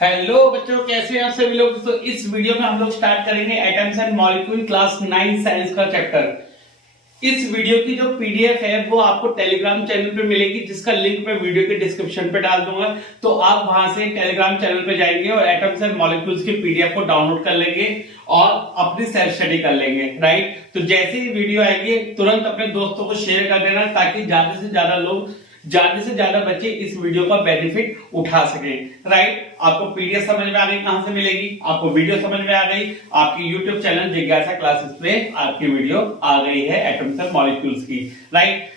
Hello बच्चों, कैसे हैं आप सभी लोग। तो इस वीडियो में हम लोग स्टार्ट करेंगे atoms and molecule class 9 science का चैप्टर। इस वीडियो की जो पीडीएफ है वो आपको टेलीग्राम चैनल पे मिलेगी, जिसका लिंक मैं वीडियो के डिस्क्रिप्शन पे डाल दूंगा। तो आप वहां से टेलीग्राम चैनल पे जाएंगे और एटम्स एंड मॉलिक्यूल्स की पीडीएफ को डाउनलोड कर लेंगे और अपनी सेल्फ स्टडी कर लेंगे। राइट, तो जैसे ही वीडियो आएगी तुरंत अपने दोस्तों को शेयर कर देना, ताकि ज्यादा से ज्यादा बच्चे इस वीडियो का बेनिफिट उठा सके। राइट, आपको पीडीएफ समझ में आ गई, कहां से मिलेगी, आपको वीडियो समझ में आ गई, आपकी यूट्यूब चैनल जिज्ञासा क्लासेस पे आपकी वीडियो आ गई है एटम्स एंड मॉलिक्यूल्स की। राइट,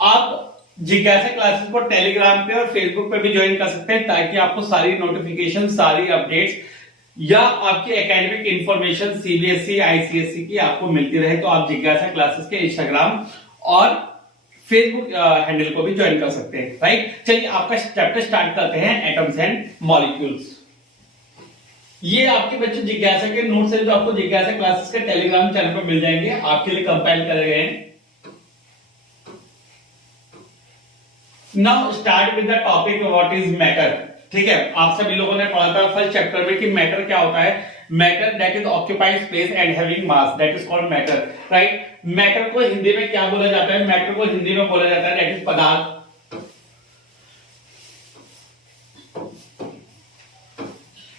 आप जिज्ञासा क्लासेस को टेलीग्राम पे और फेसबुक पे भी ज्वाइन कर सकते हैं, ताकि आपको सारी नोटिफिकेशन, सारी अपडेट्स या आपकी एकेडमिक इंफॉर्मेशन सीबीएसई आईसीएसई की आपको मिलती रहे। तो आप जिज्ञासा क्लासेस के इंस्टाग्राम और फेसबुक हैंडल को भी ज्वाइन कर सकते हैं। राइट, चलिए आपका चैप्टर स्टार्ट करते हैं एटम्स एंड मॉलिक्यूल्स। ये आपके बच्चे जिज्ञासा के नोट्स है जो आपको जिज्ञासा क्लासेस के टेलीग्राम चैनल पर मिल जाएंगे, आपके लिए कंपाइल करे गए हैं। Now start with the topic what is matter. ठीक है, आप सभी लोगों ने पढ़ा था फर्स्ट चैप्टर में कि मैटर क्या होता है। Matter that is occupied space and having mass, that is called matter. Right, matter को हिंदी में क्या बोला जाता है? मैटर को हिंदी में बोला जाता है दैट इज पदार्थ।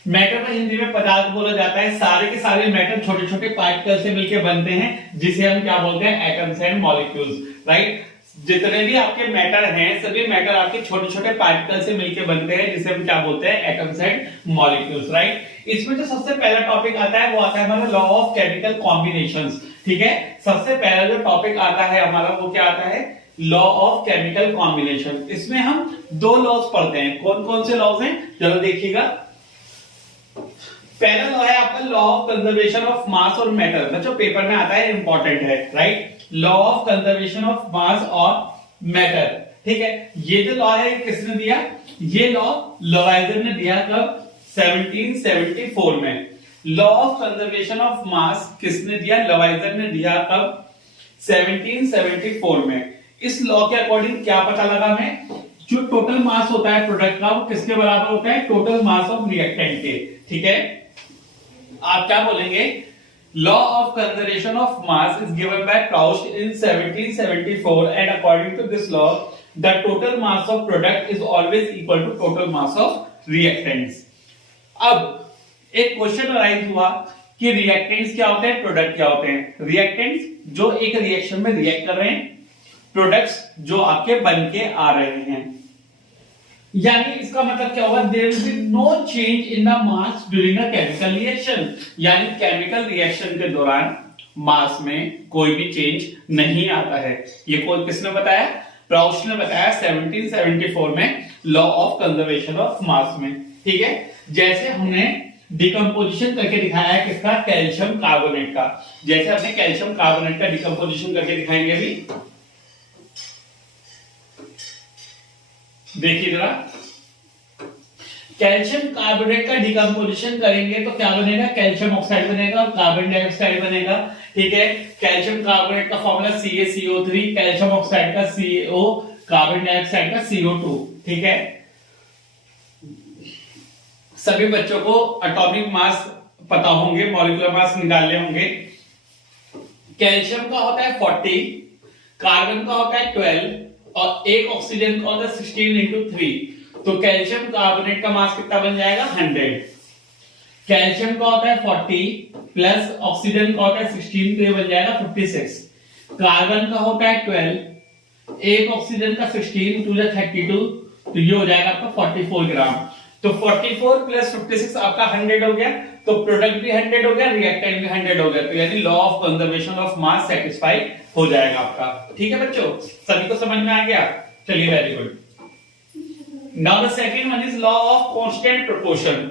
मैटर को हिंदी में पदार्थ बोला जाता है। सारे के सारे मैटर छोटे छोटे पार्टिकल से मिलकर बनते हैं, जिसे हम क्या बोलते हैं? Atoms and molecules. राइट, जितने भी आपके मैटर हैं सभी मैटर आपके छोटे छोटे पार्टिकल से मिलकर बनते हैं, जिसे हम क्या बोलते हैं? Atoms and molecules. राइट, इसमें जो सबसे पहला टॉपिक आता है वो आता है हमारा लॉ ऑफ केमिकल कॉम्बिनेशंस। ठीक है, सबसे पहला जो टॉपिक आता है हमारा वो क्या आता है? Law of chemical combination. इसमें हम दो लॉज पढ़ते हैं। कौन कौन से लॉज हैं चलो देखिएगा। पहला लॉ है आपका लॉ ऑफ कंजर्वेशन ऑफ मास और मैटर। बच्चों पेपर में आता है, इंपॉर्टेंट है। Right, law of conservation of मास और मैटर। ठीक है, ये जो लॉ है किसने दिया? ये लॉ लवाइजर ने दिया। कब? 1774 में। लॉ ऑफ कंजर्वेशन ऑफ मास किसने दिया? लवाइजर ने दिया। कब? 1774 में। इस लॉ के अकॉर्डिंग क्या पता लगा हमें? जो टोटल मास होता है प्रोडक्ट का वो किसके बराबर होता है? टोटल मास ऑफ रिएक्टेंट के। ठीक है, आप क्या बोलेंगे? Law of conservation of mass is given by Proust in 1774 and according to this law the total mass of product is always equal to total mass of reactants. अब एक question arise हुआ कि रिएक्टेंट्स क्या होते हैं, product क्या होते हैं? रिएक्टेंट्स जो एक रिएक्शन में रिएक्ट कर रहे हैं, प्रोडक्ट्स जो आपके बन के आ रहे हैं। यानी इसका मतलब क्या होगा? There will be no change in the mass during a chemical reaction. यानी केमिकल रिएक्शन के दौरान मास में कोई भी चेंज नहीं आता है। ये कोई किसने बताया? प्राउस्ट ने बताया 1774 में लॉ ऑफ कंजर्वेशन ऑफ मास में। ठीक है, जैसे हमने डिकम्पोजिशन करके दिखाया है किसका? कैल्शियम कार्बोनेट का। जैसे हमने कैल्शियम कार्बोनेट का डिकम्पोजिशन करके दिखाएंगे अभी। देखिए जरा, कैल्शियम कार्बोनेट का डिकम्पोजिशन करेंगे तो क्या बनेगा? कैल्शियम ऑक्साइड बनेगा और कार्बन डाइऑक्साइड बनेगा। ठीक है, कैल्शियम कार्बोनेट का फॉर्मूला CaCO3, कैल्शियम ऑक्साइड का CO, कार्बन डाइऑक्साइड का CO2। ठीक है, सभी बच्चों को एटॉमिक मास पता होंगे, मॉलिक्यूलर मास निकालने होंगे। कैल्शियम का होता है 40, कार्बन का होता है 12 और एक ऑक्सीजन का होता है 16 into 3। तो कैल्शियम कार्बोनेट का मास कितना बन जाएगा? 100। कैल्शियम का होता है 40 प्लस ऑक्सीजन का होता है 16, तो ये बन जाएगा 56। कार्बन का होता है 12, एक ऑक्सीजन का 16, 2 जा 32, तो ये हो जाएगा आपका 44 ग्राम। तो 44 प्लस 56 आपका 100 हो गया। तो प्रोडक्ट भी 100 हो गया, रिएक्टेंट भी 100 हो गया। तो यानी law of conservation of mass satisfy हो जाएगा आपका। ठीक है बच्चों, सभी को समझ में आ गया? चलिए, very good. Now the second one is law of constant proportion.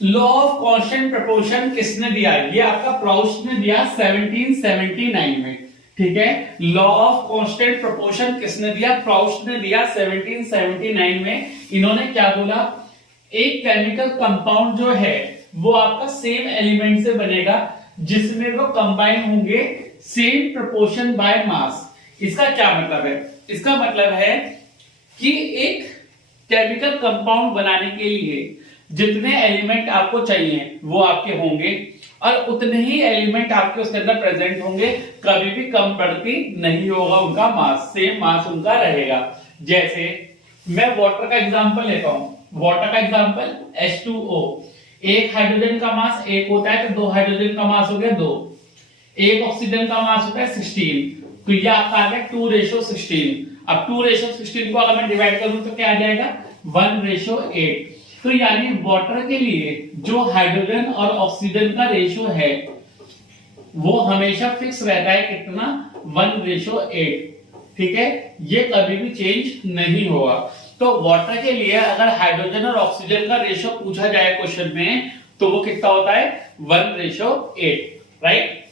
Law of constant proportion किसने दिया? ये आपका प्राउस्ट ने दिया 1779 में। ठीक है, लॉ ऑफ कांस्टेंट प्रोपोर्शन किसने दिया? प्राउस्ट ने दिया 1779 में। इन्होंने क्या बोला? एक केमिकल कंपाउंड जो है वो आपका सेम एलिमेंट से बनेगा, जिसमें वो कंबाइन होंगे सेम प्रोपोर्शन बाय मास। इसका क्या मतलब है? इसका मतलब है कि एक केमिकल कंपाउंड बनाने के लिए जितने एलिमेंट आपको चाहिए वो आपके होंगे और उतने ही एलिमेंट आपके उसके अंदर प्रेजेंट होंगे, कभी भी कम बढ़ती नहीं होगा उनका मास, सेम मास उनका रहेगा। जैसे मैं वाटर का एग्जांपल लेता हूं, वाटर का एग्जांपल H2O, एक हाइड्रोजन का मास एक होता है तो दो हाइड्रोजन का मास हो गया 2, एक ऑक्सीजन का मास होता है 16, तो ये आपका आ गया 2:16। अब 2:16 को अगर मैं डिवाइड करूं तो क्या आ जाएगा 1:8। तो यानी वाटर के लिए जो हाइड्रोजन और ऑक्सीजन का रेशियो है वो हमेशा फिक्स रहता है, कितना 1:8। ठीक है, ये कभी भी चेंज नहीं होगा। तो वाटर के लिए अगर हाइड्रोजन और ऑक्सीजन का रेशियो पूछा जाए क्वेश्चन में तो वो कितना होता है 1:8, राइट।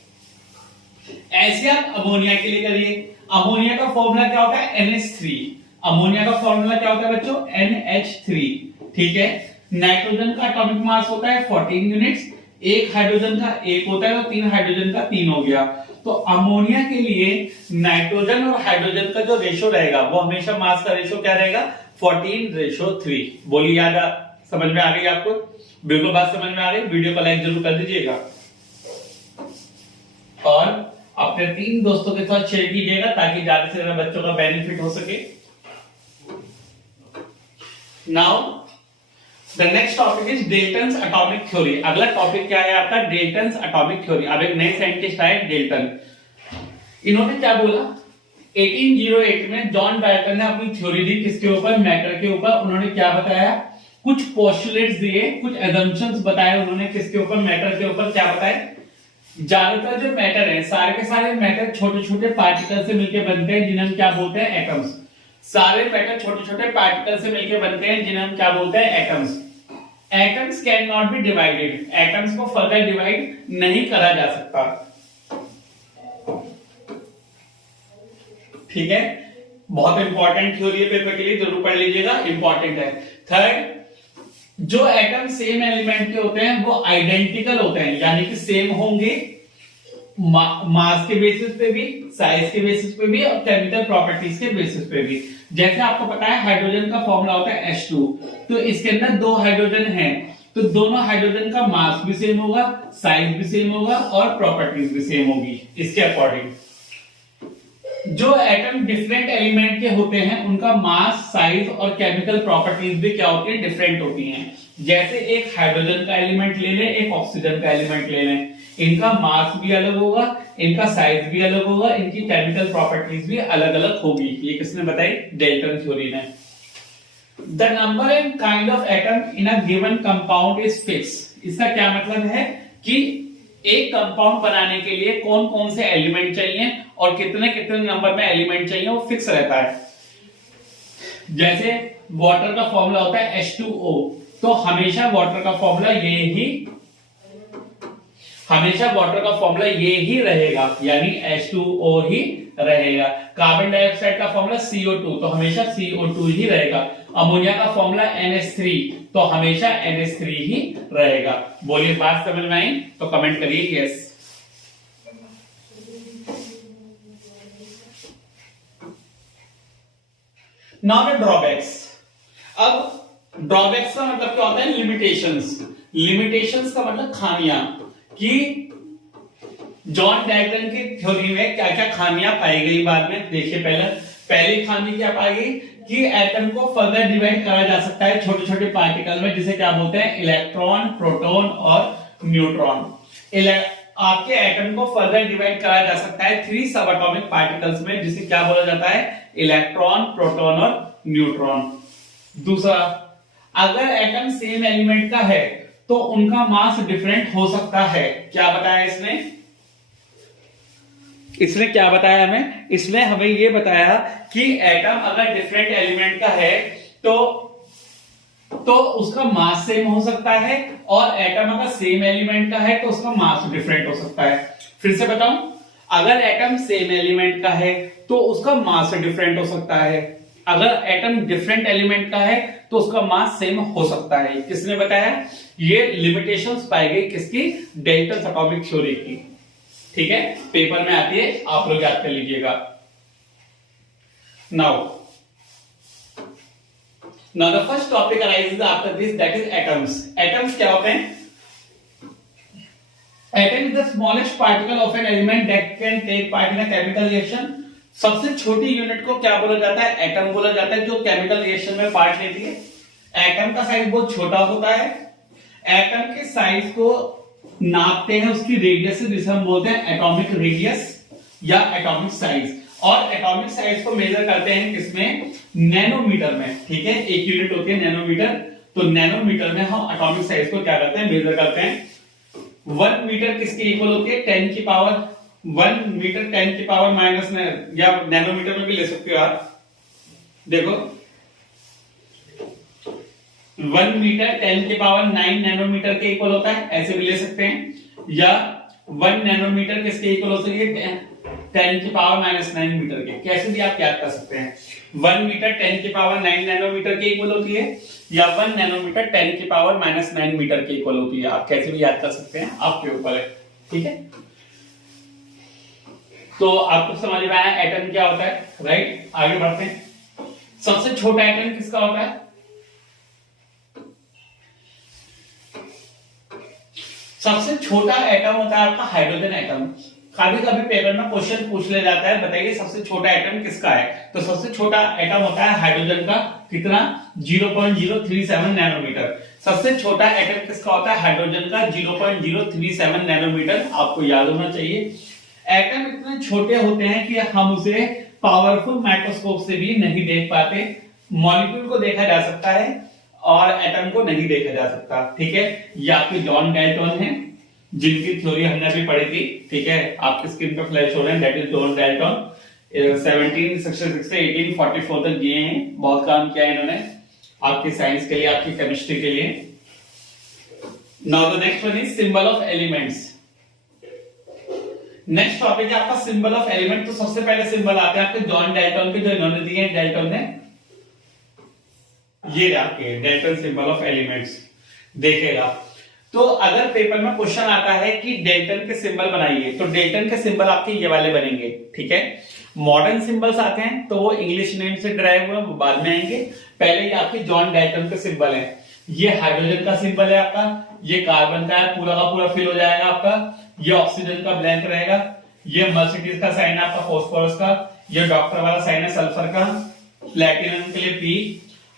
ऐसे आप अमोनिया के लिए करिए। अमोनिया का फॉर्मूला क्या होता है NH3। अमोनिया का फॉर्मूला क्या होता है बच्चों NH3। ठीक है, नाइट्रोजन का एटॉमिक मास होता है 14 यूनिट्स, एक हाइड्रोजन का एक होता है तो 3 हाइड्रोजन का 3 हो गया। तो अमोनिया के लिए नाइट्रोजन और हाइड्रोजन का जो रेशियो रहेगा वो हमेशा मास का रेशियो क्या रहेगा 14:3। बोलिए, याद समझ में आ गई आपको? बिल्कुल बात समझ में आ गई। वीडियो को लाइक जरूर कर दीजिएगा और अपने 3 दोस्तों के साथ शेयर कीजिएगा ताकि ज्यादा से ज्यादा बच्चों का बेनिफिट हो सके। Now the next topic is Dalton's atomic theory. अगला टॉपिक क्या है आपका डेल्टन्स एटॉमिक थ्योरी। अब एक नए साइंटिस्ट आए डेल्टन, इन्होंने क्या बोला 1808 में जॉन डाल्टन ने अपनी थ्योरी दी किसके ऊपर, मैटर के ऊपर। उन्होंने क्या बताया, कुछ पोस्टुलेट्स दिए, कुछ एजम्पशंस बताए उन्होंने किसके ऊपर, मैटर के ऊपर। क्या बताए, ज्यादातर जो मैटर है सारे के सारे मैटर छोटे छोटे पार्टिकल से मिलकर बनते हैं जिन्हें हम क्या बोलते हैं एटम्स। सारे मैटर छोटे छोटे पार्टिकल से मिलकर बनते हैं जिन्हें हम क्या बोलते हैं atoms. Atoms can not be divided, atoms को फर्दर डिवाइड नहीं करा जा सकता। ठीक है, बहुत इंपॉर्टेंट थ्योरी है, पेपर के लिए जरूर पढ़ लीजिएगा, इंपॉर्टेंट है। थर्ड, जो एटम सेम एलिमेंट के होते हैं वो आइडेंटिकल होते हैं, यानी कि सेम होंगे मास के बेसिस पे भी, साइज के बेसिस पे भी और केमिकल प्रॉपर्टीज के बेसिस पे भी। जैसे आपको पता है हाइड्रोजन का फॉर्मूला होता है H2, तो इसके अंदर 2 हाइड्रोजन हैं तो दोनों हाइड्रोजन का मास भी सेम होगा, साइज भी सेम होगा और प्रॉपर्टीज भी सेम होगी इसके अकॉर्डिंग। जो एटम डिफरेंट एलिमेंट के होते हैं उनका मास, साइज और केमिकल प्रॉपर्टीज भी क्या होती है डिफरेंट होती हैं। जैसे एक हाइड्रोजन का एलिमेंट ले लें, एक ऑक्सीजन का एलिमेंट ले लें, इनका मास भी अलग होगा, इनका साइज भी अलग होगा, इनकी केमिकल प्रॉपर्टीज भी अलग अलग होगी। ये किसने बताई, डेल्टन थ्योरी ने। The number and kind of atom in a given compound is fix. इसका क्या मतलब है कि एक कंपाउंड बनाने के लिए कौन कौन से एलिमेंट चाहिए और कितने कितने नंबर में एलिमेंट चाहिए वो फिक्स रहता है। जैसे वाटर का फॉर्मूला होता है H2O, तो हमेशा वाटर का फॉर्मूला ये ही रहेगा, यानी H2O ही रहेगा। कार्बन डाइऑक्साइड का फॉर्मूला CO2, तो हमेशा CO2 ही रहेगा। अमोनिया का फॉर्मूला NH3, तो हमेशा NH3 ही रहेगा। बोलिए, बात समझ में आई तो कमेंट करिए यस। Now the drawbacks. अब ड्रॉबैक्स का मतलब क्या होता है, लिमिटेशंस। लिमिटेशंस का मतलब खामियां, कि जॉन डाल्टन की थ्योरी में क्या क्या खामियां पाई गई बाद में। देखिए, पहली खामी क्या पाई गई कि एटम को फर्दर डिवाइड करा जा सकता है छोटे छोटे पार्टिकल में, जिसे क्या बोलते हैं इलेक्ट्रॉन, प्रोटॉन और न्यूट्रॉन। आपके एटम को फर्दर डिवाइड करा जा सकता है 3 सब एटॉमिक पार्टिकल्स में, जिसे क्या बोला जाता है इलेक्ट्रॉन, प्रोटॉन और न्यूट्रॉन। दूसरा, अगर एटम सेम एलिमेंट का है तो उनका मास डिफरेंट हो सकता है। क्या बताया इसने क्या बताया हमें, इसने हमें ये बताया कि एटम अगर डिफरेंट एलिमेंट का है तो उसका मास सेम हो सकता है, और एटम अगर सेम एलिमेंट का है तो उसका मास डिफरेंट हो सकता है। फिर से बताऊं, अगर एटम सेम एलिमेंट का है तो उसका मास डिफरेंट हो सकता है, अगर एटम डिफरेंट एलिमेंट का है तो उसका मास सेम हो सकता है। किसने बताया, ये लिमिटेशंस पाई गई किसकी, डेल्टन एटॉमिक थ्योरी की। ठीक है, पेपर में आती है, आप लोग याद कर लीजिएगा। Now now the first topic arises after this, that is atoms. Atoms क्या होते हैं? Atom is the smallest particle of an element that can take part in a chemical reaction. सबसे छोटी यूनिट को क्या बोला जाता है? एटम बोला जाता है, जो केमिकल रिएक्शन में पार्ट लेती है। एटम का साइज बहुत छोटा होता है। एटम के साइज को नापते हैं उसकी रेडियस से, जिसे हम बोलते हैं एटॉमिक रेडियस या एटॉमिक साइज। और एटॉमिक साइज को मेजर करते हैं किसमें? नैनोमीटर में। ठीक है, एक यूनिट होती है नैनोमीटर, तो नैनोमीटर में हम एटॉमिक साइज को क्या करते हैं? मेजर करते हैं। 1 मीटर किसके इक्वल होती है? 10 की पावर 1 मीटर 10 की पावर माइनस, या नैनोमीटर में भी ले सकते हो आप। देखो 1 मीटर 10 की पावर 9 नैनोमीटर के इक्वल होता है, ऐसे भी ले सकते हैं। या 1 नैनोमीटर किसके इक्वल हो सकती है? 10 की पावर माइनस 9 मीटर के। कैसे भी आप याद कर सकते हैं। 1 मीटर 10 की पावर 9 नैनोमीटर के इक्वल होती है, या 1 नैनोमीटर 10 की पावर माइनस 9 मीटर के इक्वल होती है। आप कैसे भी याद कर सकते हैं, आपके ऊपर है। ठीक है, तो आपको समझ में आया एटम क्या होता है, राइट? आगे बढ़ते हैं। सबसे छोटा एटम किसका होता है? सबसे छोटा एटम होता है आपका हाइड्रोजन एटम। कभी कभी पेपर में क्वेश्चन पूछ ले जाता है, बताइए सबसे छोटा एटम किसका है? तो सबसे छोटा एटम होता है हाइड्रोजन का। कितना? 0.037 नैनोमीटर। सबसे छोटा एटम किसका होता है? हाइड्रोजन का, 0.037 नैनोमीटर। आपको याद होना चाहिए। एटम इतने छोटे होते हैं कि हम उसे पावरफुल माइक्रोस्कोप से भी नहीं देख पाते। मॉलिक्यूल को देखा जा सकता है और एटम को नहीं देखा जा सकता। ठीक है, ये आपके जॉन डाल्टन हैं, जिनकी थ्योरी हमने अभी पढ़ी थी। ठीक है, आपकी स्क्रीन पे फ्लैश हो रहे हैं, दैट इज जॉन डाल्टन। 1766 से 1844 तक जिए हैं। बहुत काम किया है इन्होंने आपकी साइंस के लिए, आपकी केमिस्ट्री के लिए। Now the next one is symbol of elements. Next topic है आपका सिंबल ऑफ एलिमेंट। तो सबसे पहले सिंबल आते हैं आपके जॉन डाल्टन के, जो इन्होंने दिए हैं। डाल्टन ने ये आपके डाल्टन सिंबल ऑफ एलिमेंट्स देखेगा। तो अगर पेपर में क्वेश्चन आता है कि डाल्टन के सिंबल बनाइए, तो डाल्टन के सिंबल आपके ये वाले बनेंगे। ठीक है, मॉडर्न सिंबल्स आते हैं तो वो इंग्लिश नेम से ड्राइव हुए, वो बाद में आएंगे। पहले ये आपके जॉन डाल्टन के सिंबल है। ये हाइड्रोजन का सिंबल है आपका, ये कार्बन का है, पूरा का पूरा फिल हो जाएगा आपका। ये ऑक्सीजन का ब्लैंक रहेगा। ये मर्सिडीज का साइन है आपका, फॉस्फोरस का। ये डॉक्टर वाला साइन है सल्फर का। प्लैटिनम के लिए P,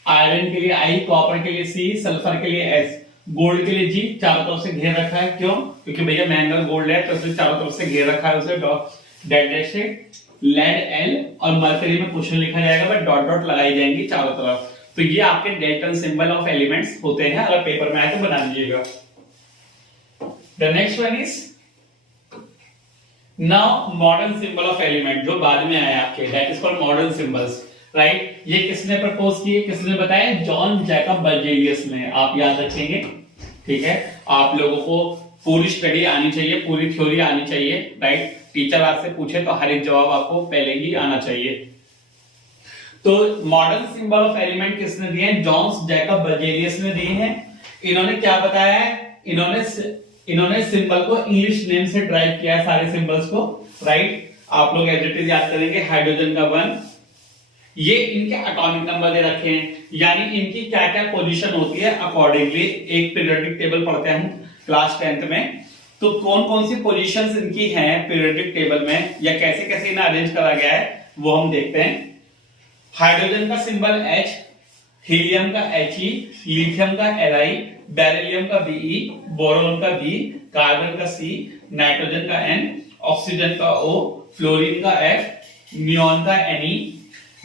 आयरन के लिए I, कॉपर के लिए C, सल्फर के लिए S, गोल्ड के लिए G। चारों तरफ से घेर रखा है, क्यों? क्योंकि भैया मैंगल गोल्ड है, तो इसलिए चारों तरफ से घेर रखा है उसे डैश डैश से। लेड L, और मरकरी में क्वेश्चन लिखा जाएगा, बट डॉट डॉट लगाई जाएंगी चारों तरफ। तो ये आपके डाल्टन सिंबल ऑफ एलिमेंट्स होते हैं। अगर पेपर में आए तो बना लीजिएगा। The next one is now modern symbol of element, जो बाद में आया आपके, that is called modern symbols, right? ये किसने प्रपोज किए, किसने बताया? जॉन जैकब बर्जेलियस ने। आप याद रखेंगे। ठीक है, आप लोगों को पूरी स्टडी आनी चाहिए, पूरी थ्योरी आनी चाहिए, राइट? टीचर आपसे पूछे तो हर एक जवाब आपको पहले ही आना चाहिए। तो मॉडर्न सिंबल ऑफ एलिमेंट किसने दिए हैं? जॉन जैकब बर्जेलियस ने दिए हैं। इन्होंने क्या बताया है? इन्होंने सिंबल को इंग्लिश नेम से ड्राइव किया है, सारे सिंबल्स को, राइट? आप लोग एज इट इज याद करेंगे। हाइड्रोजन का 1, ये इनके एटॉमिक नंबर दे रखे हैं, यानी इनकी क्या क्या पोजीशन होती है अकॉर्डिंगली। एक पीरियोडिक टेबल पढ़ते हैं क्लास 10th में, तो कौन कौन सी पोजीशंस इनकी हैं पीरियोडिक टेबल में, या कैसे कैसे इन्हें अरेंज करा गया है, वो हम देखते हैं। हाइड्रोजन का सिंबल H, हीलियम का He, लिथियम का Li, बेरिलियम का Be, बोरोन का B, कार्बन का C, नाइट्रोजन का N, ऑक्सीजन का O, फ्लोरीन का F, नियॉन का Ne,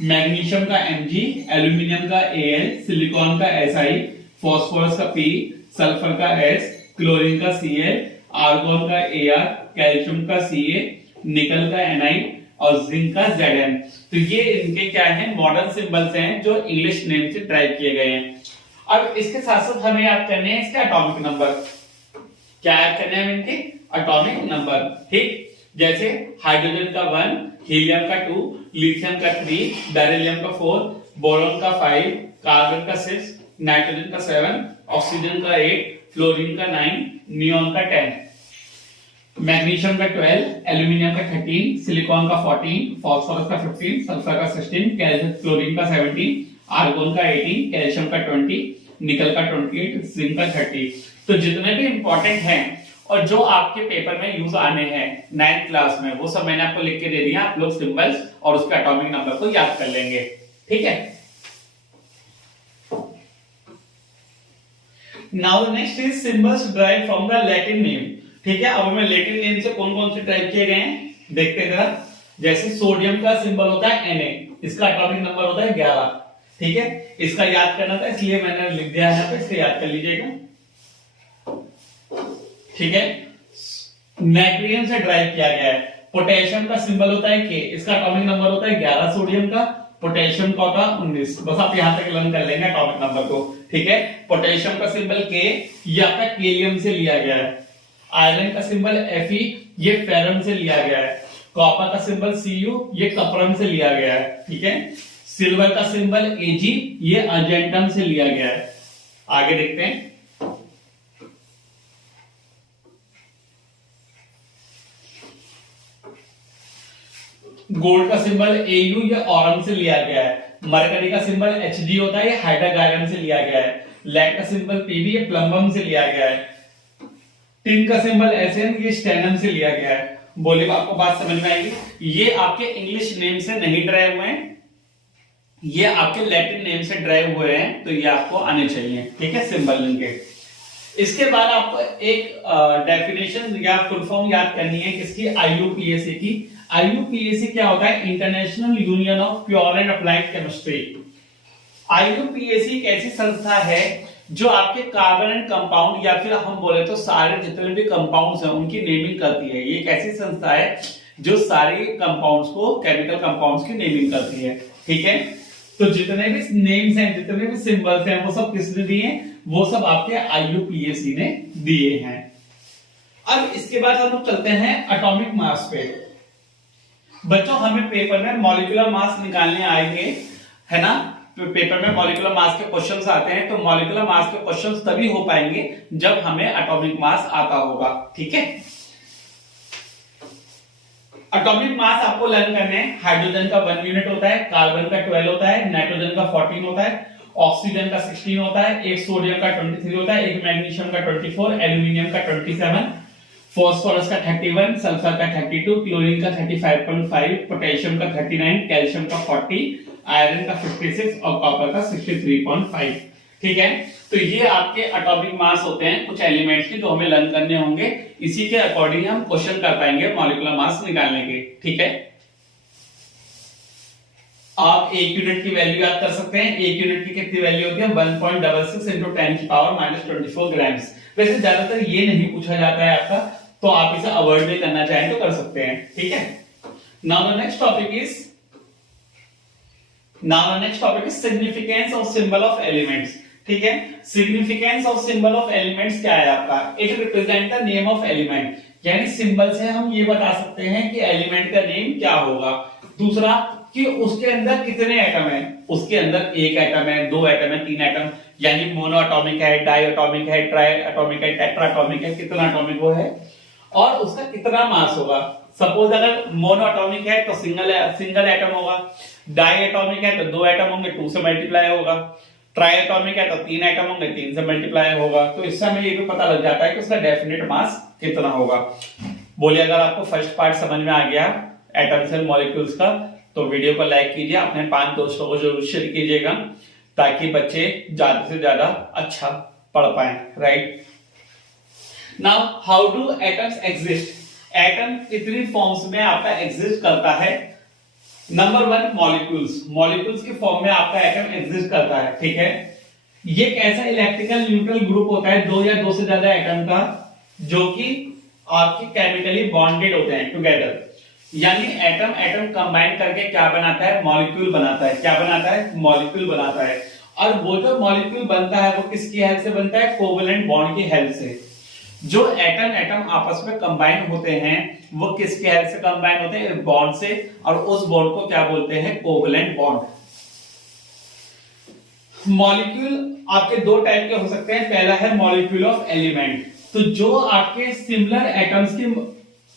मैग्नीशियम का Mg, एल्यूमिनियम का Al, सिलिकॉन का Si, फास्फोरस का P, सल्फर का S, क्लोरीन का Cl, आर्गोन का Ar, कैल्शियम का Ca, निकल का Ni और जिंक का Zn। तो ये इनके क्या है? मॉडर्न सिंबल्स हैं, जो इंग्लिश नेम से ड्राइव किए गए हैं। अब इसके साथ साथ हमें याद करने हैं इसके एटॉमिक नंबर। क्या याद करने हैं इनके? Atomic number. ठीक, जैसे हाइड्रोजन का 1, हीलियम का 2, लिथियम का 3, बेरिलियम का 4, बोरोन का 5, कार्बन का 6, नाइट्रोजन का 7, ऑक्सीजन का 8, फ्लोरीन का 9, नियॉन का 10, मैग्नीशियम का 12, एल्यूमिनियम का 13, सिलिकॉन का 14, फास्फोरस का 15, सल्फर का 16, क्लोरीन का 17, आर्गोन का 18, कैल्शियम का 20, निकल का 28, जिंक का 30। तो जितने भी इंपॉर्टेंट हैं और जो आपके पेपर में यूज आने हैं 9th क्लास में, वो सब मैंने आपको लिख के दे दिया। आप लोग सिंबल्स और उसके एटॉमिक नंबर को याद कर लेंगे, ठीक है। Now next is symbols drive from the Latin name, ठीक है। अब हमें लैटिन नेम से कौन कौन से ड्राइव किए गए हैं देखते हैं जरा। जैसे सोडियम का सिंबल होता है Na, इसका एटॉमिक नंबर होता है 11, ठीक है। इसका याद करना था इसलिए मैंने लिख दिया है, तो इसको याद कर लीजिएगा, ठीक है। नाइट्रियम से ड्राइव किया गया है। पोटेशियम का सिंबल होता है K, इसका एटॉमिक नंबर होता है 11 सोडियम का, पोटेशियम का होता है 19। बस आप यहां तक लर्न कर लेंगे एटॉमिक नंबर को, ठीक है। पोटेशियम का सिंबल K, ये आपका केलियम से लिया गया है। आयरन का सिंबल Fe, ये फेरम से लिया गया है। कॉपर का सिंबल Cu, ये कपरम से लिया गया है, ठीक है। सिल्वर का सिंबल Ag, ये अर्जेंटम से लिया गया है। आगे देखते हैं। गोल्ड का सिंबल Au, ये ऑरम से लिया गया है। मरकरी का सिंबल Hg होता है, ये हाइड्रोगायरम से लिया गया है। लेड का सिंबल Pb, ये प्लम्बम से लिया गया है। टिन का सिंबल Sn, ये स्टेनम से लिया गया है। बोले आपको बात समझ में आएगी। ये आपके इंग्लिश नेम से नहीं ड्राइव हुए हैं, ये आपके लैटिन नेम से ड्राइव हुए हैं, तो ये आपको आने चाहिए, ठीक है, सिंबल इनके। इसके बाद आपको एक डेफिनेशन या फुल फॉर्म याद करनी है किसकी, IUPAC की। IUPAC क्या होता है, international union of pure and applied chemistry. IUPAC एक ऐसी संस्था है जो आपके कार्बन एंड कंपाउंड, या फिर हम बोले तो सारे जितने भी कंपाउंड्स हैं उनकी नेमिंग करती है। ये एक ऐसी संस्था है जो सारे कंपाउंड्स को, केमिकल कंपाउंड्स की नेमिंग करती है, ठीक है। तो जितने भी नेम्स हैं, जितने भी सिंबल्स हैं, वो सब किसने दिए, वो सब आपके IUPAC ने दिए हैं। अब इसके बाद हम लोग चलते हैं एटॉमिक मास पे। बच्चों हमें पेपर में मॉलिक्यूलर मास निकालने आएंगे, है ना। पेपर में मॉलिक्यूलर मास के क्वेश्चंस आते हैं, तो मॉलिक्यूलर मास के क्वेश्चंस तभी हो पाएंगे जब हमें एटॉमिक मास आता होगा, ठीक है। एटॉमिक मास आपको लर्न करने हैं। हाइड्रोजन का 1 यूनिट होता है, कार्बन का 12 होता है, नाइट्रोजन का 14 होता है, ऑक्सीजन का 16 होता है, एक सोडियम का 23 होता है, एक मैग्नीशियम का 24, एल्यूमिनियम का 27, फॉस्फोरस का 31, सल्फर का 32, क्लोरीन का 35.5, पोटेशियम का 39, कैल्शियम का 40, आयरन का 56 और कॉपर का 63.5, ठीक है। तो ये आपके एटॉमिक मास होते हैं कुछ एलिमेंट्स के, जो हमें लर्न करने होंगे। इसी के अकॉर्डिंग हम क्वेश्चन कर पाएंगे मॉलिक्यूलर मास निकालने के, ठीक है। आप 1 यूनिट की वैल्यू याद कर सकते हैं। 1 यूनिट की कितनी वैल्यू होती है, 1.66 इंटू 10 की पावर -24 ग्राम्स। वैसे ज्यादातर ये नहीं पूछा जाता है आपका, तो आप इसे अवॉइड भी करना चाहें तो कर सकते हैं, ठीक है। Now the next topic is significance of symbol of elements, ठीक है। Significance of symbol of elements क्या है आपका, it represent the name of element, यानी सिंबल से हम ये बता सकते हैं कि एलिमेंट का नेम क्या होगा। दूसरा कि उसके अंदर कितने एटम हैं, उसके अंदर 1 एटम है, 2 एटम है, 3 एटम, यानी मोनो एटॉमिक है, डाई एटॉमिक है, ट्राई एटॉमिक है, टेट्रा एटॉमिक है, कितना एटॉमिक वो है और उसका कितना मास होगा। सपोज अगर मोनो एटॉमिक है तो सिंगल एटम होगा, डाई एटॉमिक है तो 2 एटम होंगे, 2 से मल्टीप्लाई होगा, ट्राई एटॉमिक है तो 3 एटम होंगे, 3 से मल्टीप्लाई होगा। तो इससे हमें ये भी पता लग जाता है कि उसका डेफिनेट मास कितना होगा। बोलिए अगर आपको फर्स्ट पार्ट समझ में आ गया एटम्स एंड मॉलिक्यूल्स का, तो वीडियो को लाइक कीजिए, अपने 5 दोस्तों को जरूर शेयर कीजिएगा, ताकि बच्चे ज्यादा से ज्यादा अच्छा पढ़ पाए, right. Now how do atoms exist, atom कितनी फॉर्म्स में आपका एग्जिस्ट करता है। नंबर 1 मॉलिक्यूल्स की फॉर्म में आपका एटम एग्जिस्ट करता है, ठीक है। ये एक ऐसा इलेक्ट्रिकल न्यूट्रल ग्रुप होता है 2 या 2 से ज्यादा एटम का, जो कि आपकी केमिकली बॉन्डेड होते हैं टुगेदर, यानी एटम कंबाइन करके क्या बनाता है, मॉलिक्यूल बनाता है। क्या बनाता है, मॉलिक्यूल बनाता है। और वो जो मॉलिक्यूल बनता है वो किसकी हेल्प से बनता है, कोवेलेंट बॉन्ड की हेल्प से। जो एटम आपस में कंबाइन होते हैं वो किसके हेल्प से कंबाइन होते हैं, बॉन्ड से, और उस बॉन्ड को क्या बोलते हैं, कोवेलेंट बॉन्ड। मॉलिक्यूल आपके 2 टाइप के हो सकते हैं। पहला है मॉलिक्यूल ऑफ एलिमेंट, तो जो आपके सिमिलर एटम्स के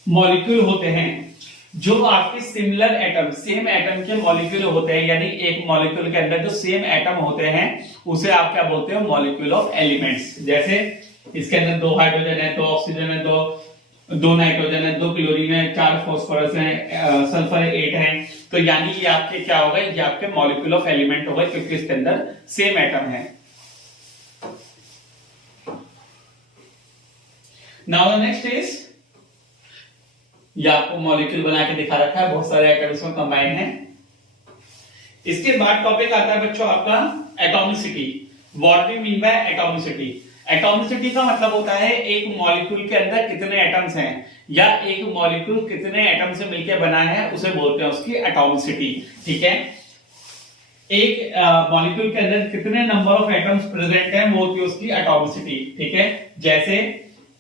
मॉलिक्यूल होते हैं जो आपके सिमिलर एटम, सेम एटम के मॉलिक्यूल होते हैं, यानी एक मॉलिक्यूल के अंदर जो सेम एटम होते हैं उसे आप क्या बोलते हैं, मॉलिक्यूल ऑफ एलिमेंट्स। जैसे इसके अंदर 2 हाइड्रोजन है, 2 ऑक्सीजन है, 2 नाइट्रोजन है, 2 क्लोरीन है, 4 फॉस्फोरस है, सल्फर 8 है। तो यानी ये आपके क्या होगा, ये आपके मॉलिक्यूल ऑफ एलिमेंट होगा, क्योंकि इसके अंदर सेम एटम है। नाउ द नेक्स्ट इज, ये आपको मॉलिक्यूल बना के दिखा रखा है, बहुत सारे एटम्स में कंबाइन है। इसके बाद टॉपिक आता है बच्चों आपका atomicity. What we mean by atomicity? Atomicity का मतलब होता है एक मॉलिक्यूल के अंदर कितने एटम्स हैं, या एक मॉलिक्यूल कितने एटम से मिलकर बना है, उसे बोलते हैं उसकी एटॉमिसिटी। ठीक है, एक मॉलिक्यूल के अंदर कितने नंबर ऑफ एटम्स प्रेजेंट हैं, वो होती है उसकी एटॉमिसिटी। ठीक है, जैसे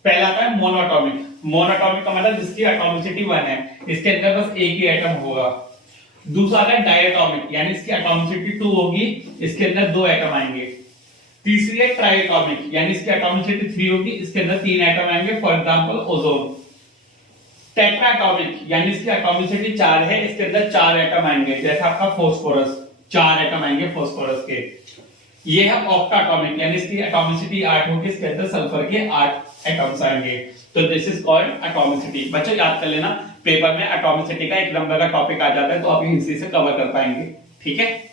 पहला आता है मोनोटॉमिक। मोनोटॉमिक का मतलब जिसकी एटॉमिसिटी 1 है, इसके अंदर बस एक ही एटम होगा। दूसरा आता है डायटॉमिक, यानी इसकी एटॉमिसिटी 2 होगी, इसके अंदर 2 एटम आएंगे। तीसरी है ट्राइटॉमिक, यानी इसकी एटॉमिसिटी 3 होगी, इसके अंदर 3 एटम आएंगे, फॉर एग्जांपल ओजोन। टेट्राटॉमिक, यानी इसकी एटॉमिसिटी 4 है, इसके अंदर 4 एटम आएंगे, जैसे आपका फॉस्फोरस, 4 एटम आएंगे फॉस्फोरस के। ये है ऑक्टाटॉमिक, यानी इसकी एटॉमिसिटी 8 होगी, इसके अंदर सल्फर के 8 एटम्स आएंगे। तो दिस इज कॉल्ड एटॉमिसिटी। बच्चों याद कर लेना, पेपर में एटॉमिसिटी का एक नंबर का टॉपिक आ जाता है, तो आप इसी से कवर कर पाएंगे। ठीक है,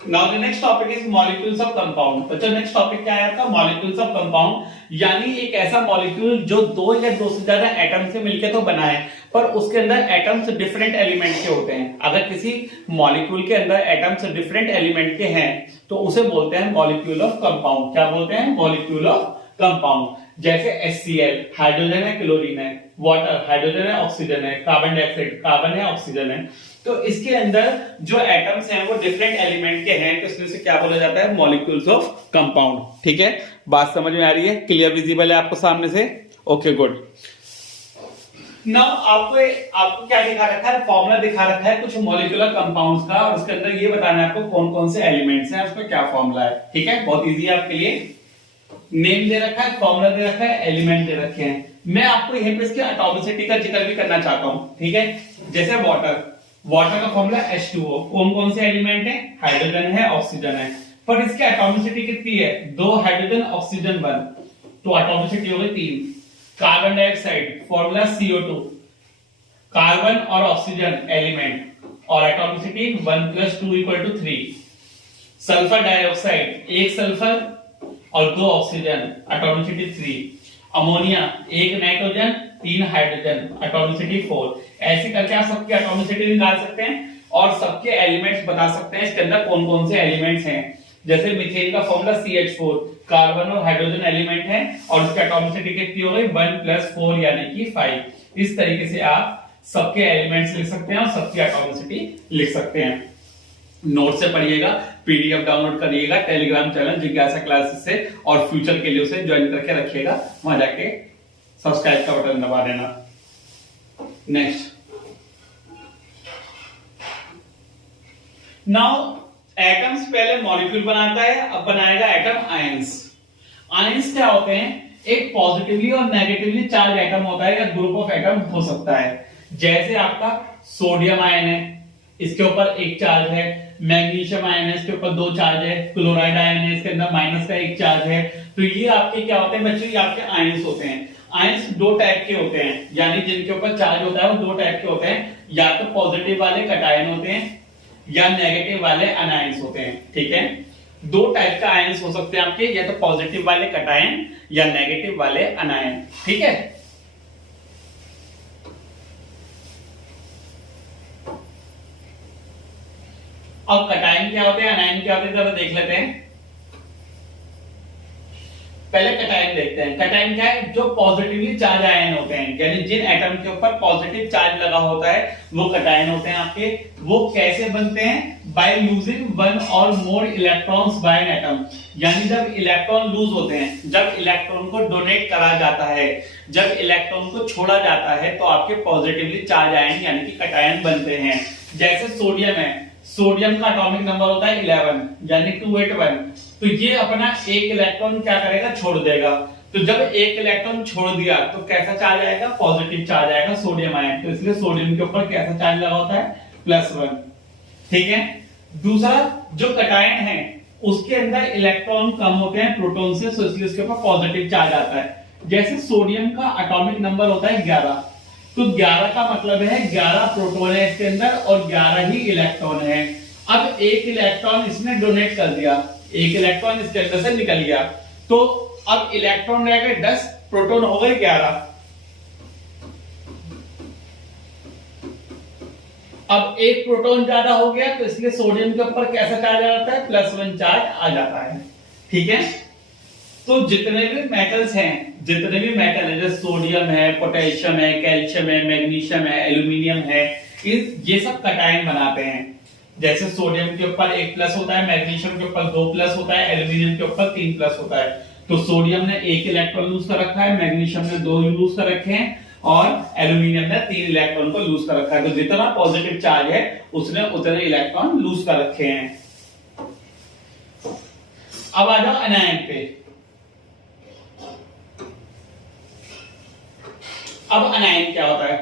now the next topic is molecules of compound. बच्चों नेक्स्ट टॉपिक क्या है आपका, मॉलिक्यूल्स ऑफ कंपाउंड, यानी एक ऐसा मॉलिक्यूल जो 2 या 2 से ज्यादा एटम से मिलकर तो बना है, पर उसके अंदर एटम्स डिफरेंट एलिमेंट के होते हैं। अगर किसी मॉलिक्यूल के अंदर एटम्स डिफरेंट एलिमेंट के हैं तो उसे बोलते हैं मॉलिक्यूल ऑफ कंपाउंड। क्या बोलते हैं, मॉलिक्यूल ऑफ कंपाउंड। जैसे HCl, हाइड्रोजन है, क्लोरीन है, वाटर, हाइड्रोजन है, ऑक्सीजन है, कार्बन डाइऑक्साइड, कार्बन है, ऑक्सीजन है। तो इसके अंदर जो एटम्स हैं वो डिफरेंट एलिमेंट के हैं, तो इसमें से क्या बोला जाता है, मॉलिक्यूल्स ऑफ कंपाउंड। ठीक है, बात समझ में आ रही है, क्लियर विजिबल है आपको सामने से? Okay good. नाउ आपको क्या दिखा रखा है, फॉर्मूला दिखा रखा है कुछ मॉलिक्यूलर कंपाउंड्स का, और उसके अंदर ये बताना है आपको कौन कौन से एलिमेंट्स हैं, उसका क्या फॉर्मूला है। ठीक है, बहुत इजी है आपके लिए। नेम दे रखा है, फॉर्मूला दे रखा है, एलिमेंट दे रखे हैं। मैं आपको यहीं पे इसकी एटॉमिसिटी का जिक्र भी करना चाहता हूं। ठीक है, जैसे वाटर का फॉर्मूला H2O। कौन कौन से एलिमेंट है, हाइड्रोजन है, ऑक्सीजन है, पर इसकी एटॉमिसिटी कितनी है, 2 हाइड्रोजन ऑक्सीजन 1, तो एटॉमिसिटी हो गई 3। Carbon dioxide, formula CO2, carbon और ऑक्सीजन एलिमेंट, और एटॉमिसिटी 1 + 2 = 3। सल्फर डाइऑक्साइड, 1 सल्फर और 2 oxygen, atomicity 3। Ammonia, 1 nitrogen 3 hydrogen, atomicity 4। ऐसे करके आप सबकी एटॉमिसिटी निकाल सकते हैं और सबके एलिमेंट्स बता सकते हैं इसके अंदर कौन कौन से एलिमेंट्स हैं। जैसे मीथेन का फॉर्मूला CH4, कार्बन और हाइड्रोजन एलिमेंट है, और उसकी एटॉमिसिटी कितनी हो गई, 1 + 4 यानी कि 5। इस तरीके से आप सबके एलिमेंट्स लिख सकते हैं और सबकी एटॉमिसिटी लिख सकते हैं। नोट से पढ़िएगा, PDF डाउनलोड करिएगा, टेलीग्राम चैनल जिज्ञासा क्लासेस से, और फ्यूचर के लिए उसे ज्वाइन करके रखिएगा, वहां जाके सब्सक्राइब का बटन दबा देना। नेक्स्ट, नाउ एटम्स पहले मॉलिक्यूल बनाता है, अब बनाएगा एटम आयंस। आयंस क्या होते हैं, एक पॉजिटिवली और नेगेटिवली चार्ज एटम होता है, या ग्रुप ऑफ एटम हो सकता है। जैसे आपका सोडियम आयन है, इसके ऊपर 1 चार्ज है, मैग्नीशियम आयन है, इसके ऊपर 2 चार्ज है, क्लोराइड आयन है, इसके अंदर माइनस का 1 चार्ज है। तो ये आपके क्या होते हैं बच्चों, ये आपके आयंस होते हैं। आयंस 2 टाइप के होते हैं, यानी जिनके ऊपर चार्ज होता है वो 2 टाइप के होते हैं, या तो पॉजिटिव वाले कटायन होते हैं, या नेगेटिव वाले अनायंस होते हैं। ठीक है, 2 टाइप का आयंस हो सकते हैं आपके, या तो पॉजिटिव वाले कटायन या नेगेटिव वाले अनायन। ठीक है, अब कटायन क्या होते हैं, अनायन क्या होते हैं, जरा देख लेते हैं। पहले कटायन देखते हैं। कटायन क्या है, जो पॉजिटिवली चार्ज आयन होते हैं, यानी जिन एटम के ऊपर पॉजिटिव चार्ज लगा होता है वो कटायन होते हैं आपके। वो कैसे बनते हैं, बाय लूजिंग 1 और मोर इलेक्ट्रॉन्स बाय एन एटम, यानी जब इलेक्ट्रॉन लूज होते हैं, जब इलेक्ट्रॉन को डोनेट करा जाता है, जब इलेक्ट्रॉन को छोड़ा जाता है, तो आपके पॉजिटिवली चार्ज आयन यानी कि कटायन बनते हैं। जैसे सोडियम है, सोडियम का एटॉमिक नंबर होता है 11 यानी 281। तो ये अपना एक इलेक्ट्रॉन क्या करेगा, छोड़ देगा। तो जब एक इलेक्ट्रॉन छोड़ दिया तो कैसा चार्ज आएगा, पॉजिटिव चार्ज आएगा, सोडियम आयन। तो इसलिए सोडियम के ऊपर कैसा चार्ज लगा होता है, +1। ठीक है। दूसरा जो कटायन है उसके अंदर इलेक्ट्रॉन कम होते हैं प्रोटॉन से, तो इसलिए उसके ऊपर पॉजिटिव चार्ज आता है। जैसे सोडियम का एटॉमिक नंबर होता है 11, तो 11 का मतलब है 11 प्रोटॉन है इसके अंदर और 11 ही इलेक्ट्रॉन है। अब एक इलेक्ट्रॉन इसने डोनेट कर दिया, एक इलेक्ट्रॉन इसके अंदर से निकल गया, तो अब इलेक्ट्रॉन रह गए 10, प्रोटॉन हो गए 11। अब एक प्रोटॉन ज्यादा हो गया तो इसलिए सोडियम के ऊपर कैसा चार्ज आ जाता है, +1 चार्ज आ जाता है। ठीक है। तो जितने भी मेटल्स हैं, जितने भी मेटल है, जैसे सोडियम है, पोटेशियम है, कैल्शियम है, मैग्नीशियम है, एल्यूमिनियम है, ये सब कटायन बनाते हैं। जैसे सोडियम के ऊपर 1+ होता है, मैग्नीशियम के ऊपर 2+ होता है, एल्यूमिनियम के ऊपर 3+ होता है। तो सोडियम ने 1 इलेक्ट्रॉन लूज कर रखा है, मैग्नीशियम ने 2 लूज कर रखे हैं और एल्यूमिनियम ने 3 इलेक्ट्रॉन को लूज कर रखा है। तो जितना पॉजिटिव चार्ज है उसने उतने इलेक्ट्रॉन लूज कर रखे हैं। अब आ जाओ एनायन पे। अब एनायन क्या होता है,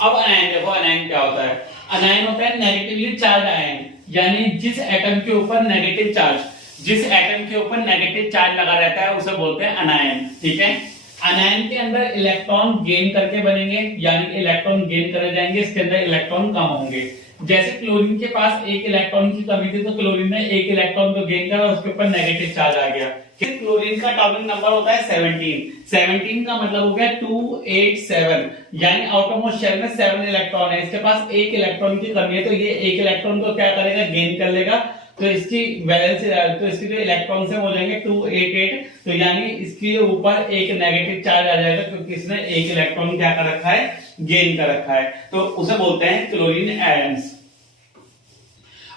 अब अनायन देखो, अनायन क्या होता है। अनायन होता है नेगेटिवली चार्ज आयन, यानी जिस एटम के ऊपर नेगेटिव चार्ज, जिस एटम के ऊपर नेगेटिव चार्ज लगा रहता है उसे बोलते हैं अनायन। ठीक है। अनायन के अंदर इलेक्ट्रॉन गेन करके बनेंगे, यानी इलेक्ट्रॉन गेन करे जाएंगे, इसके अंदर इलेक्ट्रॉन कम होंगे। जैसे क्लोरीन के पास 1 इलेक्ट्रॉन की कमी थी तो क्लोरीन ने 1 इलेक्ट्रॉन को गेन करा, उसके ऊपर नेगेटिव चार्ज आ गया। क्लोरीन का एटॉमिक नंबर होता है 17 का मतलब हो गया 287, यानी आउटरमोस्ट शेल में 7 इलेक्ट्रॉन है, इसके पास 1 इलेक्ट्रॉन की कमी है, तो ये 1 इलेक्ट्रॉन को क्या करेगा, गेन कर लेगा। तो इसकी वैलेंसी, तो इसके जो इलेक्ट्रॉन से हो जाएंगे 288, तो यानी इसके ऊपर एक नेगेटिव चार्ज आ जाएगा क्योंकि इसने 1 इलेक्ट्रॉन क्या कर रखा है, गेन कर रखा है। तो उसे बोलते हैं क्लोरीन आयंस।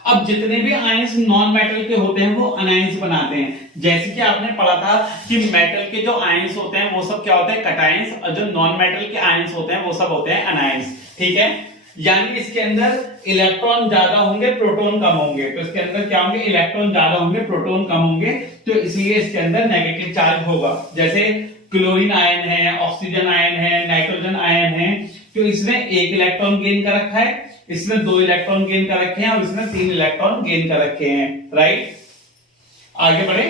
अब जितने भी आयंस नॉन मेटल के होते हैं वो अनायंस बनाते हैं। जैसे कि आपने पढ़ा था कि मेटल के जो आयंस होते हैं वो सब क्या होते हैं, कटायंस, और जो नॉन मेटल के आयंस होते हैं वो सब होते हैं अनायंस। ठीक है। यानी इसके अंदर इलेक्ट्रॉन ज्यादा होंगे, प्रोटॉन कम होंगे। तो इसके अंदर क्या होंगे, इलेक्ट्रॉन ज्यादा होंगे, प्रोटॉन कम होंगे, तो इसलिए इसके अंदर नेगेटिव चार्ज होगा। जैसे क्लोरीन आयन है, ऑक्सीजन आयन है, नाइट्रोजन आयन है, तो इसने 1 इलेक्ट्रॉन गेन कर रखा है, इसने 2 इलेक्ट्रॉन गेन कर रखे हैं और इसने 3 इलेक्ट्रॉन गेन कर रखे हैं। राइट, आगे बढ़े।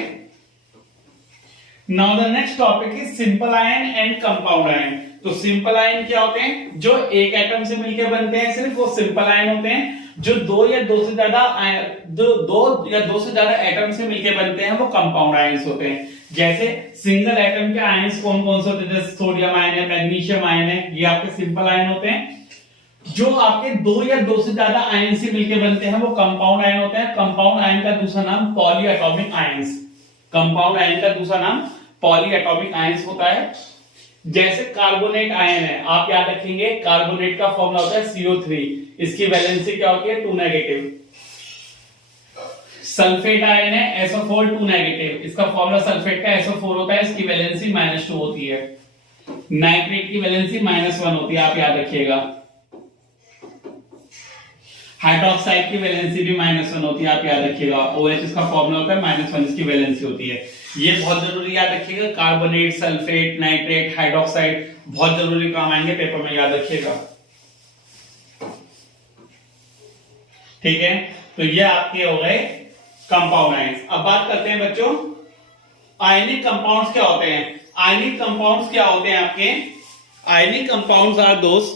Now the next topic is simple ion and compound ion. तो सिंपल आयन क्या होते हैं, जो एक एटम से मिलकर बनते हैं, सिर्फ वो सिंपल आयन होते हैं। जो 2 या 2 से ज्यादा एटम से मिलकर बनते हैं वो कंपाउंड आयंस होते हैं। जैसे सिंगल एटम के आयंस कौन कौन से होते हैं, जैसे सोडियम आयन है, मैग्नीशियम आयन है, ये आपके सिंपल आयन होते हैं। जो आपके 2 या 2 से ज्यादा आयन से मिलकर बनते हैं वो कंपाउंड आयन होते हैं। कंपाउंड आयन का दूसरा नाम poly atomic ions, compound ion का दूसरा नाम पॉली एटॉमिक आयंस होता है। जैसे कार्बोनेट आयन है, आप याद रखेंगे कार्बोनेट का फॉर्मूला होता है CO3, इसकी वैलेंसी क्या होती है, 2 नेगेटिव। सल्फेट आयन है SO4 2 नेगेटिव, इसका फॉर्मूला सल्फेट का SO4 होता है, इसकी वैलेंसी -2 होती है। नाइट्रेट की वैलेंसी -1 होती है, आप याद रखिएगा। हाइड्रोक्साइड की वैलेंसी भी -1 होती है, आप याद रखिएगा। OH इसका फॉर्मूला होता है -1, इसकी वैलेंसी होती है। ये बहुत जरूरी याद रखिएगा, कार्बोनेट, सल्फेट, नाइट्रेट, हाइड्रोक्साइड बहुत जरूरी काम आएंगे पेपर में, याद रखिएगा। ठीक है, तो ये आपके हो गए कंपाउंड आयंस। अब बात करते हैं बच्चों आयनिक कंपाउंड्स क्या होते हैं। आयनिक कंपाउंड्स क्या होते हैं आपके, ionic compounds are those.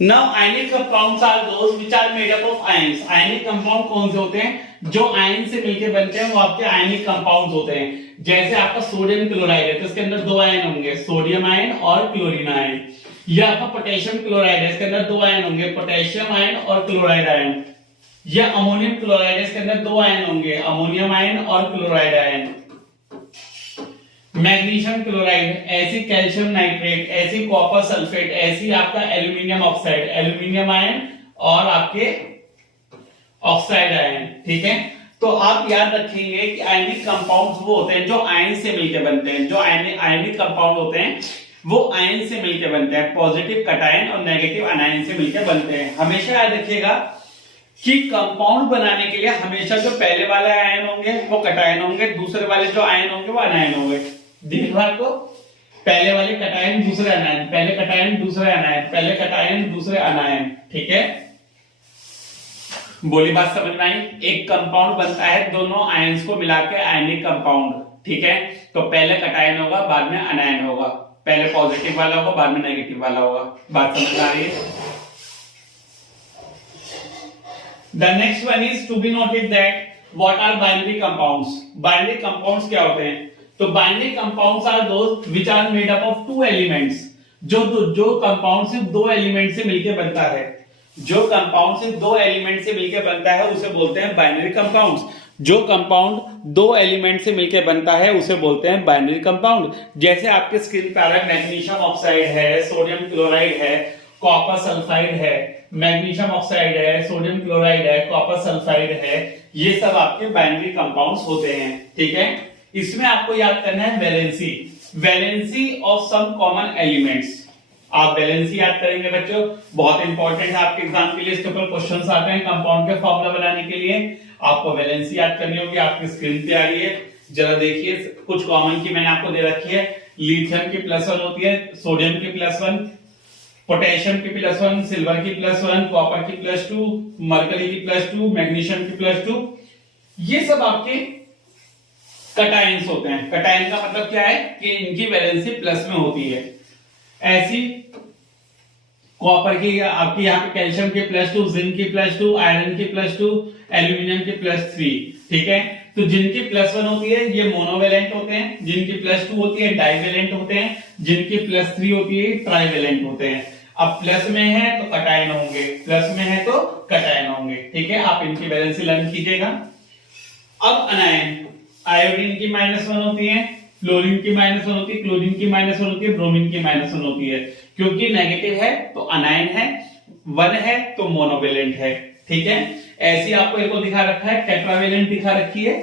Now ionic compounds are those which are made up of ions. Ionic compound कौन से होते हैं, जो आयन से मिलकर बनते हैं वो आपके आयनिक कंपाउंड्स होते हैं। जैसे आपका सोडियम क्लोराइड है तो इसके अंदर 2 आयन होंगे, सोडियम आयन और क्लोरीन आयन। यह आपका पोटेशियम क्लोराइड है, इसके अंदर 2 आयन होंगे, पोटेशियम आयन और क्लोराइड आयन। यह अमोनियम क्लोराइड है, इसके अंदर 2 आयन होंगे, अमोनियम आयन और क्लोराइड आयन। मैग्नीशियम क्लोराइड, ऐसी कैल्शियम नाइट्रेट, ऐसी कॉपर सल्फेट, ऐसी आपका एल्यूमिनियम ऑक्साइड, एल्यूमिनियम आयन और आपके ऑक्साइड आयन। ठीक है, तो आप याद रखेंगे कि आयनिक कंपाउंड्स वो होते हैं जो आयन से मिलकर बनते हैं, जो आयनिक कंपाउंड होते हैं वो आयन से मिलकर बनते हैं, पॉजिटिव कटायन और नेगेटिव अनायन से मिलकर बनते हैं। हमेशा याद रखिएगा कि कंपाउंड बनाने के लिए हमेशा जो पहले वाले आयन होंगे वो कटायन होंगे, दूसरे वाले जो आयन होंगे वो अनायन होंगे। देखो आपको, पहले वाले कटायन दूसरे अनायन, पहले कटायन दूसरे अनायन, पहले कटायन दूसरे अनायन, ठीक है। बोली बात समझ में आई? एक कंपाउंड बनता है दोनों आयंस को मिला के आयनिक कंपाउंड, ठीक है। तो पहले कटायन होगा, बाद में अनायन होगा, पहले पॉजिटिव वाला होगा, बाद में नेगेटिव वाला होगा। बात समझ आ रही है? The next one is to be noted that what are binary compounds? Binary compounds क्या होते हैं? तो binary compounds are those which are made up of two elements. जो कंपाउंड सिर्फ दो एलिमेंट से मिलकर बनता है, जो कंपाउंड सिर्फ दो एलिमेंट से मिलकर बनता है उसे बोलते हैं बाइनरी कंपाउंड्स। जो कंपाउंड दो एलिमेंट से मिलकर बनता है उसे बोलते हैं बाइनरी कंपाउंड। जैसे आपके स्क्रीन पर आ रहा है मैग्नीशियम ऑक्साइड है, सोडियम क्लोराइड है, कॉपर सल्फाइड है, मैग्नीशियम ऑक्साइड है, सोडियम क्लोराइड है, कॉपर सल्फाइड है, ये सब आपके बाइनरी कंपाउंड्स होते हैं, ठीक है। इसमें आपको याद करना है valency of some common elements. आप वैलेंसी याद करेंगे बच्चों, बहुत इंपॉर्टेंट है आपके एग्जाम के लिए, इसके ऊपर क्वेश्चंस आते हैं कंपाउंड के फॉर्मूला बनाने के लिए। आपको वैलेंसी याद करनी होगी, आपकी स्क्रीन पे आ रही है, जरा देखिए। कुछ कॉमन की मैंने आपको दे रखी है, लिथियम की +1 होती है, सोडियम की +1, पोटेशियम की +1, सिल्वर की +1, कॉपर की +2, मरकरी की +2, मैग्नीशियम की +2, ये सब आपके कटायंस होते हैं। कटायन का मतलब क्या है कि इनकी वैलेंसी प्लस में होती है। ऐसी कॉपर की आपकी यहाँ पे कैल्शियम की +2, जिंक की +2, आयरन की +2, एल्यूमिनियम की +3, ठीक है। तो जिनकी +1 होती है ये मोनोवेलेंट होते हैं, जिनकी +2 होती है डाइवेलेंट होते हैं, जिनकी +3 होती है ट्राइवेलेंट होते हैं। अब प्लस में है तो कटायन होंगे, प्लस में है तो कटायन होंगे, ठीक है। आप इनकी वैलेंसी लर्न कीजिएगा। अब अनायन, आयोडीन की -1 होती है, फ्लोरीन की -1 होती है, क्लोरीन की -1 होती है, ब्रोमीन की -1 होती है। क्योंकि नेगेटिव है तो अनायन है, 1 है तो मोनोवेलेंट है, ठीक है। ऐसी आपको एक और दिखा रखा है, टेट्रावेलेंट दिखा रखी है।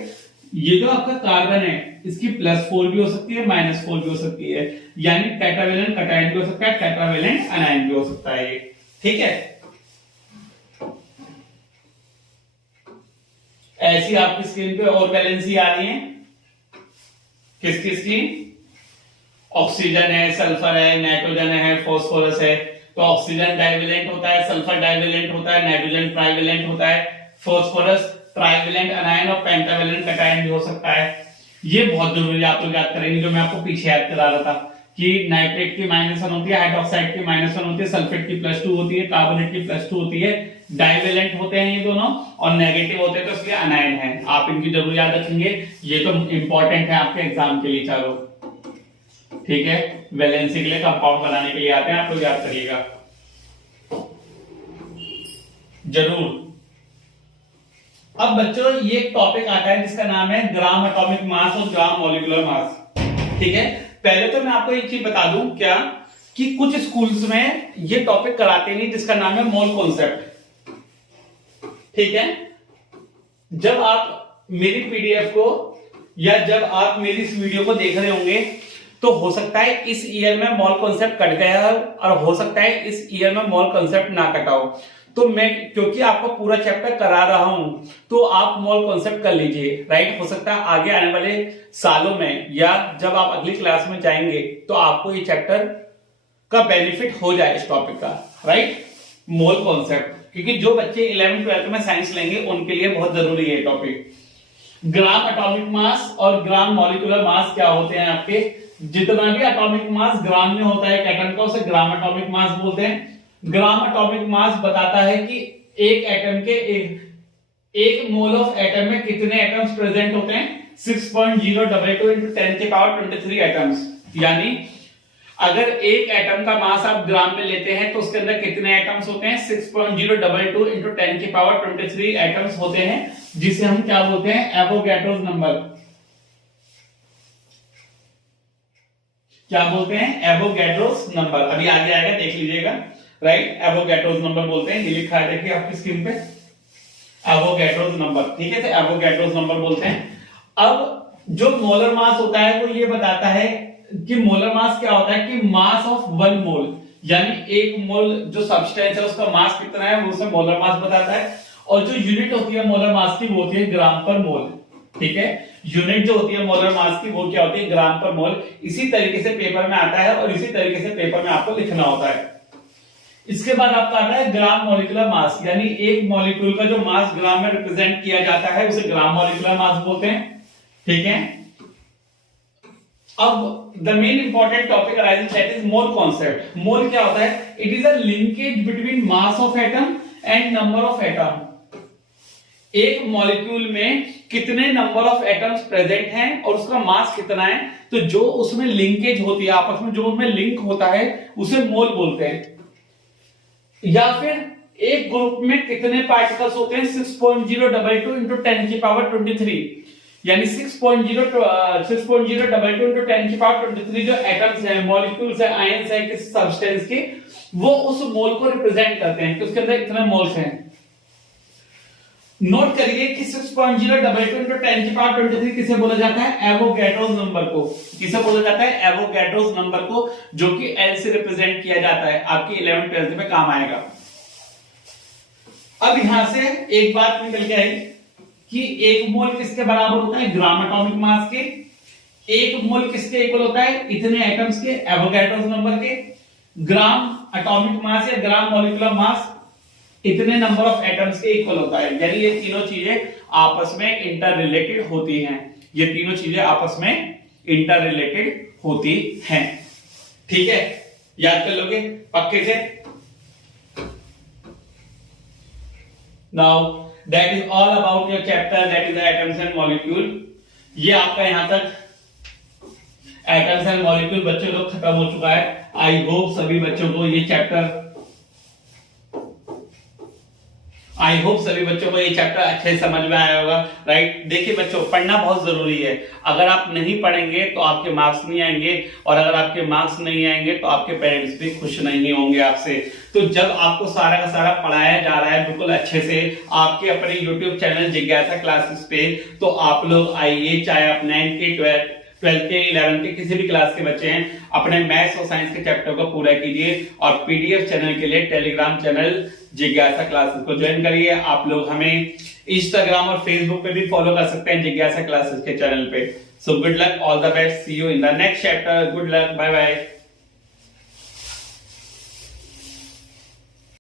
ये जो आपका कार्बन है इसकी +4 भी हो सकती है, -4 भी हो सकती है, यानी टेट्रावेलेंट कटायन भी हो सकता है, टेट्रावेलेंट अनायन भी हो सकता है, ठीक है। ऐसी आपकी स्क्रीन पे और वैलेंसी आ रही है, किस किस की? ऑक्सीजन है, सल्फर है, नाइट्रोजन है, फास्फोरस है। तो ऑक्सीजन डाइवेलेंट होता है, सल्फर डाइवेलेंट होता है, नाइट्रोजन ट्राइवेलेंट होता है, फास्फोरस ट्राइवेलेंट अनायन और पेंटावेलेंट कटायन भी हो सकता है। ये बहुत जरूरी है, आप लोग याद करेंगे, जो मैं आपको पीछे याद करा रहा था कि नाइट्रेट की -1 होती है, हाइड्रोक्साइड की -1 होती है, सल्फेट की +2 होती है, कार्बोनेट की +2 होती है। डाइवेलेंट होते हैं ये दोनों और नेगेटिव होते हैं तो इसलिए अनायन है। आप इनकी जरूर याद रखेंगे, ये तो इंपॉर्टेंट है आपके एग्जाम के लिए चारों, ठीक है। वैलेंसी के लिए कंपाउंड बनाने के लिए आते हैं, आप लोग याद करिएगा जरूर। अब बच्चों ये एक टॉपिक आता है जिसका नाम है ग्राम एटॉमिक मास और ग्राम मॉलिक्यूलर मास, ठीक है। पहले तो मैं आपको एक चीज बता दूं क्या, कि कुछ स्कूल्स में ये टॉपिक कराते नहीं जिसका नाम है मोल कॉन्सेप्ट, ठीक है। जब आप मेरी पीडीएफ को या जब आप मेरी इस वीडियो को देख रहे होंगे तो हो सकता है इस ईयर में मोल कॉन्सेप्ट कट गया हो और हो सकता है इस ईयर में मोल कॉन्सेप्ट ना कटा हो। तो मैं क्योंकि आपको पूरा चैप्टर करा रहा हूं तो आप मोल कॉन्सेप्ट कर लीजिए, राइट। हो सकता है आगे आने वाले सालों में या जब आप अगली क्लास में जाएंगे तो आपको ये चैप्टर का बेनिफिट हो जाए इस टॉपिक का, राइट। मोल कॉन्सेप्ट, क्योंकि जो बच्चे 11th-12th में साइंस लेंगे उनके लिए बहुत जरूरी है टॉपिक। ग्राम एटॉमिक मास और ग्राम मॉलिक्यूलर मास क्या होते हैं आपके? जितना भी एटॉमिक मास ग्राम में होता है एक एटम का उसे ग्राम एटॉमिक मास बोलते हैं। ग्राम एटॉमिक मास बताता है कि एक एटम के एक मोल ऑफ एटम में कितने एटम्स प्रेजेंट होते हैं, 6.022 into 10⁻23 एटम्स। यानी अगर एक एटम का मास आप ग्राम में लेते हैं तो उसके अंदर कितने एटम्स होते हैं, 6.022 into 10⁻23 एटम्स होते हैं, जिसे हम क्या बोलते हैं, एवोगैड्रोस नंबर। क्या बोलते हैं? Avogadro's number. अभी आगे आएगा, देख लीजिएगा, राइट। एवोगैड्रोस नंबर बोलते हैं, ये लिखा है देखिए आपकी स्क्रीन पे। एवोगैड्रोस नंबर, ठीक है, तो एवोगैड्रोस नंबर बोलते हैं। अब जो मोलर मास होता है वो ये बताता है कि मोलर मास क्या होता है कि मास ऑफ 1 मोल, यानी 1 मोल जो सब्सटेंस है उसका मास कितना है वो उसे मोलर मास बताता है। और जो यूनिट होती है मोलर मास की वो होती है ग्राम पर मोल, ठीक है, यूनिट जो होती है मोलर मास की वो क्या होती है ग्राम पर मोल। इसी तरीके से पेपर में आता है और इसी तरीके से पेपर में आपको लिखना होता है। इसके बाद आपका आता है ग्राम मॉलिक्यूलर मास, यानी एक मॉलिक्यूल का जो मास ग्राम में रिप्रेजेंट किया जाता है उसे ग्राम मॉलिक्यूलर मास बोलते हैं, ठीक है। अब the main important topic arises that is mole concept. Mole क्या होता है? It is a linkage between mass of atom and number of atom. एक मॉलिक्यूल में कितने नंबर ऑफ एटम्स प्रेजेंट हैं और उसका मास कितना है, तो जो उसमें लिंकेज होती है आपस में, जो उसमें लिंक होता है उसे मोल बोलते हैं। या फिर एक ग्रुप में कितने पार्टिकल्स होते हैं 6.022 इंटू 10 की पावर 23, यानी 6.022 इंटू 10 की पावर 23 जो एटम्स हैं, मॉलिक्यूल्स हैं, आयंस हैं किसी सब्सटेंस के, वो उस मोल को रिप्रेजेंट करते हैं कि उसके अंदर इतने मोल्स हैं। नोट करिए कि 6.022 इंटू 10 की पावर 23 किसे बोला जाता है? एवोगैड्रोस नंबर को। किसे बोला जाता है? एवोगैड्रोस नंबर को, जो कि एल से रिप्रेजेंट किया जाता है। आपकी 11th 12th में काम आएगा। अब यहां से एक बात निकल के आई कि एक मोल किसके बराबर होता है? ग्राम एटॉमिक मास के। एक मोल किसके इक्वल होता है? इतने एटम्स के, एवोगैड्रोस नंबर के। ग्राम एटॉमिक मास या ग्राम मॉलिक्यूलर मास इतने नंबर ऑफ एटम्स के इक्वल होता है। यानी ये तीनों चीजें आपस में इंटर रिलेटेड होती हैं। ये तीनों चीजें आपस में इंटर रिलेटेड होती हैं, ठीक है, याद कर लोगे पक्के से। Now that is all about your chapter, that is the atoms and molecule. ये आपका यहां तक एटम्स एंड मॉलिक्यूल बच्चों लोग खत्म हो चुका है। आई होप सभी बच्चों को ये चैप्टर अच्छे से समझ में आया होगा, राइट। देखिए बच्चों, पढ़ना बहुत जरूरी है। अगर आप नहीं पढ़ेंगे तो आपके मार्क्स नहीं आएंगे, और अगर आपके मार्क्स नहीं आएंगे तो आपके पेरेंट्स भी खुश नहीं होंगे आपसे। तो जब आपको सारा का सारा पढ़ाया जा रहा है बिल्कुल अच्छे से आपके अपने YouTube चैनल जिज्ञासा क्लासेस पे, तो आप लोग आइए, चाहे आप 9th के 12th के 11th के किसी भी क्लास के बच्चे हैं, अपने मैथ्स और साइंस के चैप्टर को पूरा कीजिए। और पीडीएफ चैनल के लिए टेलीग्राम चैनल जिज्ञासा क्लासेस को ज्वाइन करिए। आप लोग हमें इंस्टाग्राम और फेसबुक पे भी फॉलो कर सकते हैं जिज्ञासा क्लासेस के चैनल पे। So good luck, all the best, see you in the next chapter. Good luck, bye bye.